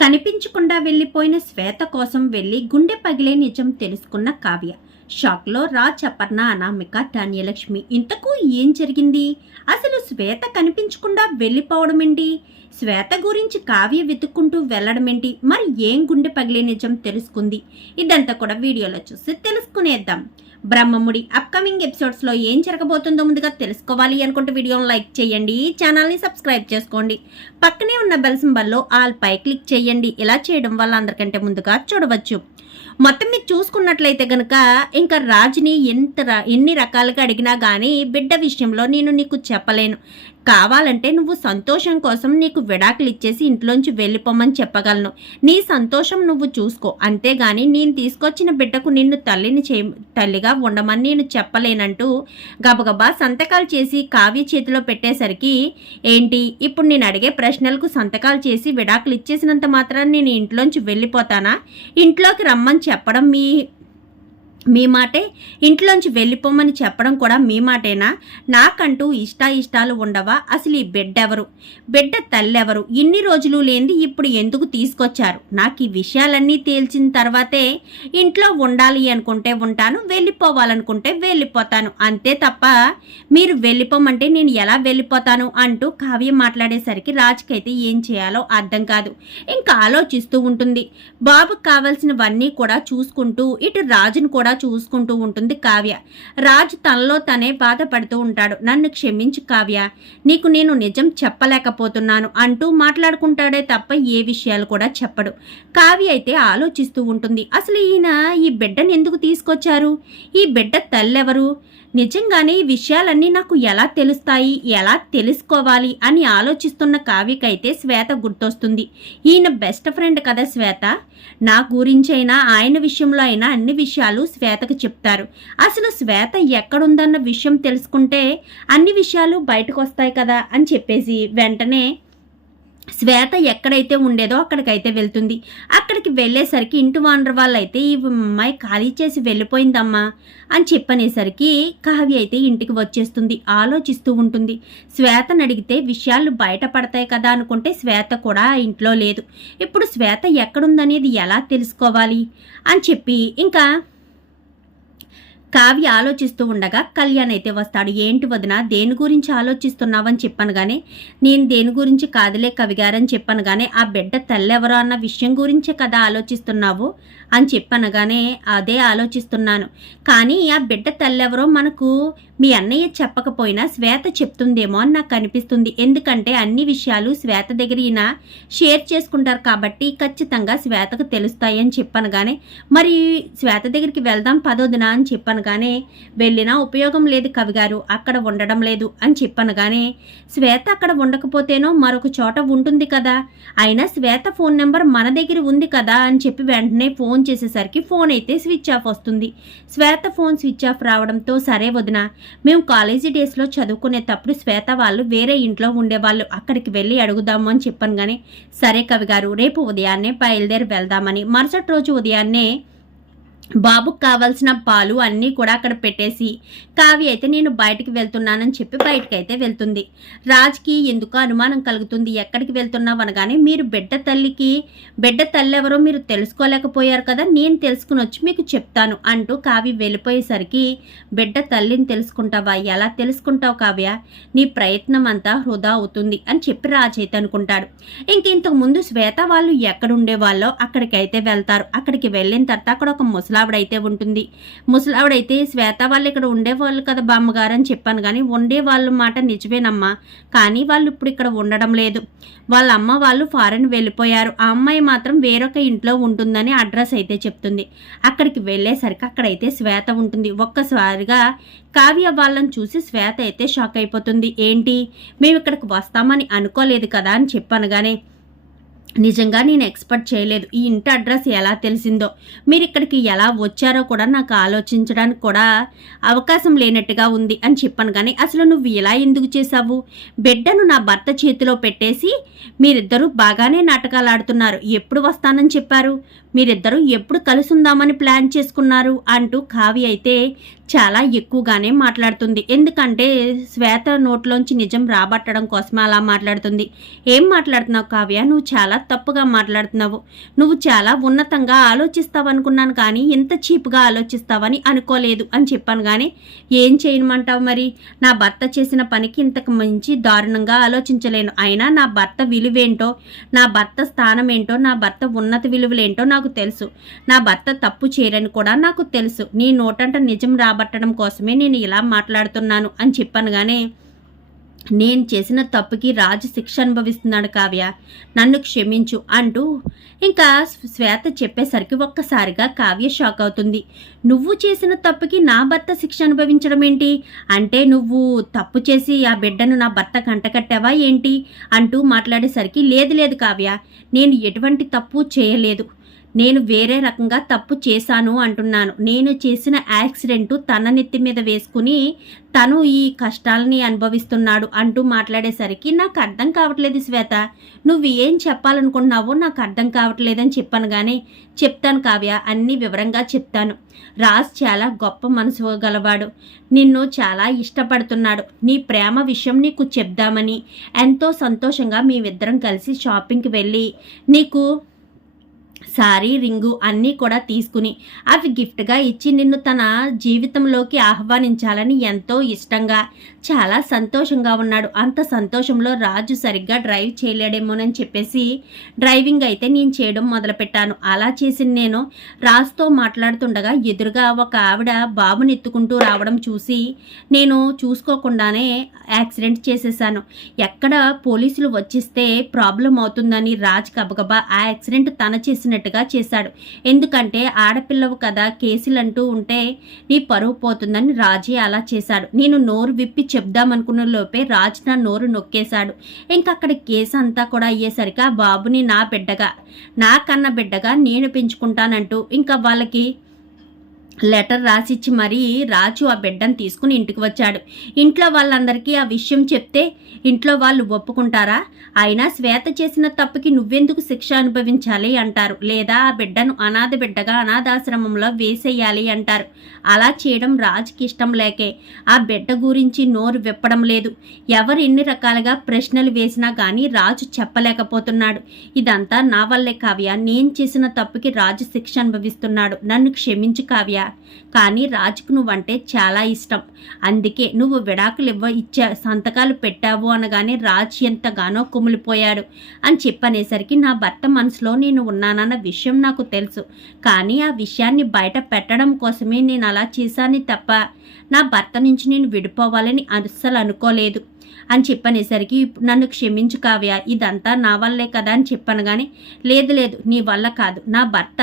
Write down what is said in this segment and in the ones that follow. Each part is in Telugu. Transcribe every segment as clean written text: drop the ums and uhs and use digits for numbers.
కనిపించకుండా వెళ్లిపోయిన శ్వేత కోసం వెళ్లి గుండె పగిలే నిజం తెలుసుకున్న కావ్య. షాక్లో రాజ్, అపర్ణ, అనామిక, ధాన్యలక్ష్మి. ఇంతకు ఏం జరిగింది? అసలు శ్వేత కనిపించకుండా వెళ్ళిపోవడమేంటి? శ్వేత గురించి కావ్య వెతుక్కుంటూ వెళ్ళడమేంటి? మరి ఏం గుండె పగిలే నిజం తెలుసుకుంది? ఇదంతా కూడా వీడియోలో చూసి తెలుసుకునేద్దాం. బ్రహ్మముడి అప్కమింగ్ ఎపిసోడ్స్లో ఏం జరగబోతుందో ముందుగా తెలుసుకోవాలి అనుకుంటే వీడియోని లైక్ చేయండి, ఛానల్ని సబ్స్క్రైబ్ చేసుకోండి, పక్కనే ఉన్న బెల్ సింబల్లో ఆల్ పై క్లిక్ చేయండి. ఇలా చేయడం వల్ల అందరికంటే ముందుగా చూడవచ్చు. మొత్తం మీరు చూసుకున్నట్లయితే గనక ఇంకా రాజుని ఎన్ని రకాలుగా అడిగినా కానీ బిడ్డ విషయంలో నేను నీకు చెప్పలేను, కావాలంటే నువ్వు సంతోషం కోసం నీకు విడాకులు ఇచ్చేసి ఇంట్లోంచి వెళ్ళిపోమని చెప్పగలను, నీ సంతోషం నువ్వు చూసుకో, అంతేగాని నేను తీసుకొచ్చిన బిడ్డకు నిన్ను తల్లిగా ఉండమని నేను చెప్పలేనంటూ గబగబా సంతకాలు చేసి కావ్య చేతిలో పెట్టేసరికి, ఏంటి ఇప్పుడు నేను అడిగే ప్రశ్నలకు సంతకాలు చేసి విడాకులు ఇచ్చేసినంత మాత్రాన నేను ఇంట్లోంచి వెళ్ళిపోతానా? ఇంట్లోకి రమ్మని చెప్పడం మీ మాటే, ఇంట్లోంచి వెళ్ళిపోమని చెప్పడం కూడా మీ మాటేనా? నాకంటూ ఇష్టాలు ఉండవా? అసలు ఈ బిడ్డెవరు? బిడ్డ తల్లెవరు? ఇన్ని రోజులు లేనిది ఇప్పుడు ఎందుకు తీసుకొచ్చారు? నాకు ఈ విషయాలన్నీ తేల్చిన తర్వాతే ఇంట్లో ఉండాలి అనుకుంటే ఉంటాను, వెళ్ళిపోవాలనుకుంటే వెళ్ళిపోతాను, అంతే తప్ప మీరు వెళ్ళిపోమంటే నేను ఎలా వెళ్ళిపోతాను అంటూ కావ్య మాట్లాడేసరికి రాజుకైతే ఏం చేయాలో అర్థం కాదు. ఇంకా ఆలోచిస్తూ ఉంటుంది. బాబుకు కావాల్సినవన్నీ కూడా చూసుకుంటూ ఇటు రాజును కూడా చూసుకుంటూ ఉంటుంది కావ్య. రాజు తనలో తనే బాధపడుతూ ఉంటాడు. నన్ను క్షమించు కావ్య, నీకు నేను నిజం చెప్పలేకపోతున్నాను అంటూ మాట్లాడుకుంటాడే తప్ప ఏ విషయాలు కూడా చెప్పడు. కావ్య అయితే ఆలోచిస్తూ ఉంటుంది. అసలు ఈ బిడ్డను ఎందుకు తీసుకొచ్చారు? ఈ బిడ్డ తల్లెవరు? నిజంగానే ఈ విషయాలన్నీ నాకు ఎలా తెలుస్తాయి, ఎలా తెలుసుకోవాలి అని ఆలోచిస్తున్న కావ్యకైతే శ్వేత గుర్తొస్తుంది. ఈయన బెస్ట్ ఫ్రెండ్ కదా శ్వేత, నా గురించైనా ఆయన విషయంలో అయినా అన్ని విషయాలు శ్వేతకు చెప్తారు. అసలు శ్వేత ఎక్కడుందన్న విషయం తెలుసుకుంటే అన్ని విషయాలు బయటకు వస్తాయి కదా అని చెప్పేసి వెంటనే శ్వేత ఎక్కడైతే ఉండేదో అక్కడికైతే వెళ్తుంది. అక్కడికి వెళ్ళేసరికి ఇంటి వానర్ వాళ్ళు అయితే ఈ అమ్మాయి ఖాళీ చేసి వెళ్ళిపోయిందమ్మా అని చెప్పనేసరికి కావ్య అయితే ఇంటికి వచ్చేస్తుంది. ఆలోచిస్తూ ఉంటుంది. శ్వేతను అడిగితే విషయాలు బయటపడతాయి కదా అనుకుంటే శ్వేత కూడా ఇంట్లో లేదు. ఇప్పుడు శ్వేత ఎక్కడుందనేది ఎలా తెలుసుకోవాలి అని చెప్పి ఇంకా కావ్య ఆలోచిస్తూ ఉండగా కళ్యాణ్ అయితే వస్తాడు. ఏంటి వదిన, దేని గురించి ఆలోచిస్తున్నావని చెప్పాను కానీ, నేను దేని గురించి కాదులే కవిగారని చెప్పాను కానీ ఆ బిడ్డ తల్లెవరో అన్న విషయం గురించే కదా ఆలోచిస్తున్నావు అని చెప్పనగానే అదే ఆలోచిస్తున్నాను, కానీ ఆ బిడ్డ తల్లెవరో మనకు మీ అన్నయ్య చెప్పకపోయినా శ్వేత చెప్తుందేమో అని నాకు అనిపిస్తుంది. ఎందుకంటే అన్ని విషయాలు శ్వేత దగ్గర ఈయన షేర్ చేసుకుంటారు కాబట్టి ఖచ్చితంగా శ్వేతకు తెలుస్తాయి అని చెప్పనగానే, మరి శ్వేత దగ్గరికి వెళ్దాం పదోదిన అని చెప్పనగానే, వెళ్ళినా ఉపయోగం లేదు కవిగారు, అక్కడ ఉండడం లేదు అని చెప్పనగానే, శ్వేత అక్కడ ఉండకపోతేనో మరొక చోట ఉంటుంది కదా, అయినా శ్వేత ఫోన్ నెంబర్ మన దగ్గర ఉంది కదా అని చెప్పి వెంటనే ఫోన్ చేసేసరికి ఫోన్ అయితే స్విచ్ ఆఫ్ వస్తుంది. శ్వేత ఫోన్ స్విచ్ ఆఫ్ రావడంతో, సరే వదిన, మేము కాలేజీ డేస్లో చదువుకునేటప్పుడు శ్వేత వాళ్ళు వేరే ఇంట్లో ఉండేవాళ్ళు, అక్కడికి వెళ్ళి అడుగుదాము అని చెప్పాను కానీ, సరే కవిగారు రేపు ఉదయాన్నే బయలుదేరి వెళ్దామని మరుసటి రోజు ఉదయాన్నే బాబుకు కావాల్సిన పాలు అన్నీ కూడా అక్కడ పెట్టేసి కావ్య అయితే నేను బయటికి వెళ్తున్నానని చెప్పి బయటకు అయితే వెళ్తుంది. రాజ్కి ఎందుకో అనుమానం కలుగుతుంది. ఎక్కడికి వెళ్తున్నావు అనగానే, మీరు బిడ్డ తల్లి ఎవరో మీరు తెలుసుకోలేకపోయారు కదా, నేను తెలుసుకుని వచ్చి మీకు చెప్తాను అంటూ కావ్య వెళ్ళిపోయేసరికి, బిడ్డ తల్లిని తెలుసుకుంటావా? ఎలా తెలుసుకుంటావు కావ్య, నీ ప్రయత్నం అంతా వృధా అవుతుంది అని చెప్పి రాజ్ అయితే అనుకుంటాడు. ఇంతకు ముందు శ్వేత వాళ్ళు ఎక్కడుండేవాళ్ళో అక్కడికైతే వెళ్తారు. అక్కడికి వెళ్ళిన తర్వాత అక్కడ ఒక ముసలావిడైతే ఉంటుంది. ముసలావిడైతే, శ్వేత వాళ్ళు ఇక్కడ ఉండేవాళ్ళు కదా బామ్మగారు అని చెప్పాను కానీ, ఉండేవాళ్ళ మాట నిజమేనమ్మా, కానీ వాళ్ళు ఇప్పుడు ఇక్కడ ఉండడం లేదు, వాళ్ళ అమ్మ వాళ్ళు ఫారెన్ వెళ్ళిపోయారు, ఆ అమ్మాయి మాత్రం వేరొక ఇంట్లో ఉంటుందని అడ్రస్ అయితే చెప్తుంది. అక్కడికి వెళ్ళేసరికి అక్కడైతే శ్వేత ఉంటుంది. ఒక్కసారిగా కావ్య వాళ్ళని చూసి శ్వేత అయితే షాక్ అయిపోతుంది. ఏంటి, మేము ఇక్కడికి వస్తామని అనుకోలేదు కదా అని చెప్పనగానే, నిజంగా నేను ఎక్స్పెక్ట్ చేయలేదు, ఈ ఇంటి అడ్రస్ ఎలా తెలిసిందో, మీరు ఇక్కడికి ఎలా వచ్చారో కూడా నాకు ఆలోచించడానికి కూడా అవకాశం లేనట్టుగా ఉంది అని చెప్పాను కానీ, అసలు నువ్వు ఇలా ఎందుకు చేశావు? బిడ్డను నా భర్త చేతిలో పెట్టేసి మీరిద్దరూ బాగానే నాటకాలు ఆడుతున్నారు, ఎప్పుడు వస్తానని చెప్పారు, మీరిద్దరూ ఎప్పుడు కలుసుందామని ప్లాన్ చేసుకున్నారు అంటూ కావ్య అయితే చాలా ఎక్కువగానే మాట్లాడుతుంది. ఎందుకంటే శ్వేత నోట్లోంచి నిజం రాబట్టడం కోసమే అలా మాట్లాడుతుంది. ఏం మాట్లాడుతున్నావు కావ్య, నువ్వు చాలా తప్పుగా మాట్లాడుతున్నావు. నువ్వు చాలా ఉన్నతంగా ఆలోచిస్తావనుకున్నాను కానీ ఇంత చీప్గా ఆలోచిస్తావని అనుకోలేదు అని చెప్పాను. కానీ ఏం చేయమంటావు మరి? నా భర్త చేసిన పనికి ఇంతకు మించి దారుణంగా ఆలోచించలేను. అయినా నా భర్త విలువేంటో, నా భర్త స్థానం ఏంటో, నా భర్త ఉన్నత విలువలేంటో నాకు తెలుసు. నా భర్త తప్పు చేయరని కూడా నాకు తెలుసు. నీ నోటంట నిజం రాబట్టడం కోసమే నేను ఇలా మాట్లాడుతున్నాను అని చెప్పాను. కానీ నేను చేసిన తప్పుకి రాజు శిక్ష అనుభవిస్తున్నాడు కావ్య, నన్ను క్షమించు అంటూ ఇంకా శ్వేత చెప్పేసరికి ఒక్కసారిగా కావ్య షాక్ అవుతుంది. నువ్వు చేసిన తప్పుకి నా భర్త శిక్ష అనుభవించడం ఏంటి? అంటే నువ్వు తప్పు చేసి ఆ బిడ్డను నా భర్త కంటకట్టావా ఏంటి అంటూ మాట్లాడేసరికి లేదు లేదు కావ్య, నేను ఎటువంటి తప్పు చేయలేదు, నేను వేరే రకంగా తప్పు చేశాను అంటున్నాను. నేను చేసిన యాక్సిడెంటు తన నెత్తి మీద వేసుకుని తను ఈ కష్టాలని అనుభవిస్తున్నాడు అంటూ మాట్లాడేసరికి నాకు అర్థం కావట్లేదు శ్వేత, నువ్వు ఏం చెప్పాలనుకున్నావో నాకు అర్థం కావట్లేదని చెప్పాను. కానీ చెప్తాను కావ్య, అన్నీ వివరంగా చెప్తాను. రాజ్ చాలా గొప్ప మనసు గలవాడు, నిన్ను చాలా ఇష్టపడుతున్నాడు. నీ ప్రేమ విషయం నీకు చెప్దామని ఎంతో సంతోషంగా మేమిద్దరం కలిసి షాపింగ్కి వెళ్ళి నీకు సారీ రింగు అన్నీ కూడా తీసుకుని అవి గిఫ్ట్గా ఇచ్చి నిన్ను తన జీవితంలోకి ఆహ్వానించాలని ఎంతో ఇష్టంగా చాలా సంతోషంగా ఉన్నాడు. అంత సంతోషంలో రాజు సరిగ్గా డ్రైవ్ చేయలేడేమోనని చెప్పేసి డ్రైవింగ్ అయితే నేను చేయడం మొదలుపెట్టాను. అలా చేసి నేను రాజుతో మాట్లాడుతుండగా ఎదురుగా ఒక ఆవిడ బాబుని ఎత్తుకుంటూ రావడం చూసి నేను చూసుకోకుండానే యాక్సిడెంట్ చేసేసాను. ఎక్కడ పోలీసులు వచ్చిస్తే ప్రాబ్లం అవుతుందని రాజ్ గబగబా ఆ యాక్సిడెంట్ తన చేసినట్టుగా చేశాడు. ఎందుకంటే ఆడపిల్లవు కదా, కేసులంటూ ఉంటే నీ పరువు పోతుందని రాజే అలా చేశాడు. నేను నోరు విప్పి చెప్దామనుకున్న లోపే రాజ్ నా నోరు నొక్కేశాడు. ఇంకా అక్కడ కేసు అంతా కూడా అయ్యేసరికి ఆ బాబుని నా బిడ్డగా, నా కన్న బిడ్డగా నేను పెంచుకుంటానంటూ ఇంకా వాళ్ళకి లెటర్ రాసిచ్చి మరీ రాజు ఆ బిడ్డను తీసుకుని ఇంటికి వచ్చాడు. ఇంట్లో వాళ్ళందరికీ ఆ విషయం చెప్తే ఇంట్లో వాళ్ళు ఒప్పుకుంటారా? అయినా శ్వేత చేసిన తప్పుకి నువ్వెందుకు శిక్ష అనుభవించాలి అంటారు, లేదా ఆ బిడ్డను అనాథ బిడ్డగా అనాథాశ్రమంలో వేసేయాలి అంటారు. అలా చేయడం రాజుకి ఇష్టం లేకే ఆ బిడ్డ గురించి నోరు విప్పడం లేదు. ఎవరు ఎన్ని రకాలుగా ప్రశ్నలు వేసినా కానీ రాజు చెప్పలేకపోతున్నాడు. ఇదంతా నా వల్లే కావ్య, నేను చేసిన తప్పుకి రాజు శిక్ష అనుభవిస్తున్నాడు, నన్ను క్షమించు కావ్య. కానీ రాజుకు నువ్వంటే చాలా ఇష్టం, అందుకే నువ్వు విడాకులు ఇచ్చే సంతకాలు పెట్టావు అనగానే రాజు ఎంతగానో కుమిలిపోయాడు అని చెప్పనేసరికి నా భర్త మనసులో నేను ఉన్నానన్న విషయం నాకు తెలుసు. కానీ ఆ విషయాన్ని బయట పెట్టడం కోసమే నేను అలా చేశాను తప్ప నా భర్త నుంచి నేను విడిపోవాలని అస్సలు అనుకోలేదు అని చెప్పనేసరికి నన్ను క్షమించు కావ్య, ఇదంతా నా వల్లే కదా అని చెప్పాను. కానీ లేదు లేదు, నీ వల్ల కాదు. నా భర్త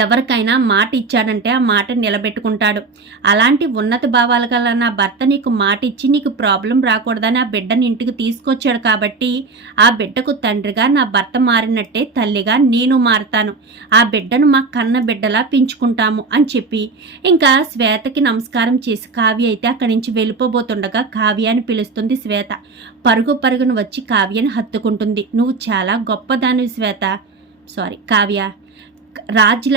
ఎవరికైనా మాట ఇచ్చాడంటే ఆ మాట నిలబెట్టుకుంటాడు. అలాంటి ఉన్నత భావాలు గల నా భర్త నీకు మాట ఇచ్చి నీకు ప్రాబ్లం రాకూడదని ఆ బిడ్డని ఇంటికి తీసుకొచ్చాడు. కాబట్టి ఆ బిడ్డకు తండ్రిగా నా భర్త మారినట్టే తల్లిగా నేను మారుతాను. ఆ బిడ్డను మా కన్న బిడ్డలా పెంచుకుంటాము అని చెప్పి ఇంకా శ్వేతకి నమస్కారం చేసి కావ్య అయితే అక్కడి నుంచి వెళ్ళిపోబోతుండగా కావ్య అని పిలుస్తుంది శ్వేత. పరుగు పరుగును వచ్చి కావ్యని హత్తుకుంటుంది. నువ్వు చాలా గొప్పదానివి శ్వేత, కావ్య. రాజు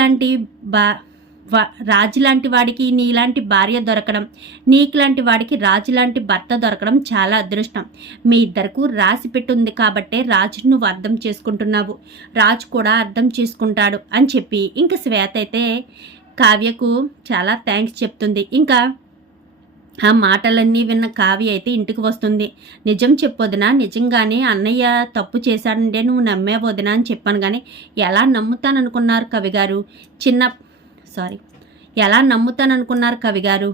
లాంటి వాడికి నీలాంటి భార్య దొరకడం, నీకులాంటి వాడికి రాజు లాంటి భర్త దొరకడం చాలా అదృష్టం. మీ ఇద్దరికి రాసి పెట్టుంది కాబట్టే రాజు నువ్వు అర్థం చేసుకుంటున్నావు, రాజు కూడా అర్థం చేసుకుంటాడు అని చెప్పి ఇంకా శ్వేత అయితే కావ్యకు చాలా థ్యాంక్స్ చెప్తుంది. ఇంకా ఆ మాటలన్నీ విన్న కావ్య అయితే ఇంటికి వస్తుంది. నిజం చెప్పొదినా, నిజంగానే అన్నయ్య తప్పు చేశాడంటే నువ్వు నమ్మేవదినా అని చెప్పాను. కానీ ఎలా నమ్ముతాననుకున్నారు కవిగారు? ఎలా నమ్ముతాననుకున్నారు కవిగారు?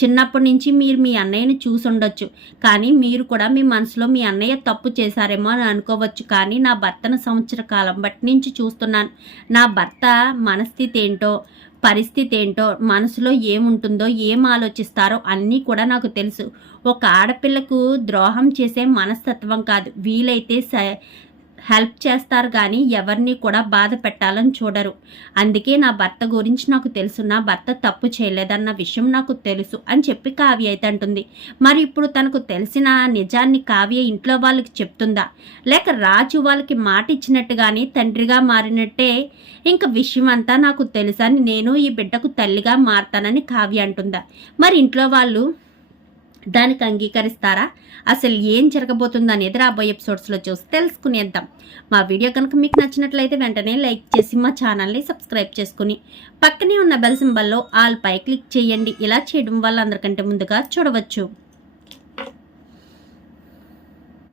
చిన్నప్పటి నుంచి మీరు మీ అన్నయ్యని చూసి ఉండొచ్చు, కానీ మీరు కూడా మీ మనసులో మీ అన్నయ్య తప్పు చేశారేమో అని అనుకోవచ్చు. కానీ నా భర్తను సంవత్సర కాలం బట్టి నుంచి చూస్తున్నాను. నా భర్త మనస్థితి ఏంటో, పరిస్థితి ఏంటో, మనసులో ఏముంటుందో, ఏం ఆలోచిస్తారో అన్నీ కూడా నాకు తెలుసు. ఒక ఆడపిల్లకు ద్రోహం చేసే మనస్తత్వం కాదు, వీలైతే హెల్ప్ చేస్తారు కానీ ఎవరిని కూడా బాధ పెట్టాలని చూడరు. అందుకే నా భర్త గురించి నాకు తెలుసు, నా భర్త తప్పు చేయలేదన్న విషయం నాకు తెలుసు అని చెప్పి కావ్య అయితే అంటుంది. మరి ఇప్పుడు తనకు తెలిసిన నిజాన్ని కావ్య ఇంట్లో వాళ్ళకి చెప్తుందా, లేక రాజు వాళ్ళకి మాట ఇచ్చినట్టుగానే తండ్రిగా మారినట్టే ఇంకా విషయం అంతా నాకు తెలుసని నేను ఈ బిడ్డకు తల్లిగా మారతానని కావ్య అంటుందా? మరి ఇంట్లో వాళ్ళు దానికి అంగీకరిస్తారా? అసలు ఏం జరగబోతుందో అనేది రాబోయే ఎపిసోడ్స్లో చూసి తెలుసుకునేద్దాం. మా వీడియో కనుక మీకు నచ్చినట్లయితే వెంటనే లైక్ చేసి మా ఛానల్ని సబ్స్క్రైబ్ చేసుకుని పక్కనే ఉన్న బెల్ సింబల్లో ఆల్ పై క్లిక్ చేయండి. ఇలా చేయడం వల్ల అందరికంటే ముందుగా చూడవచ్చు.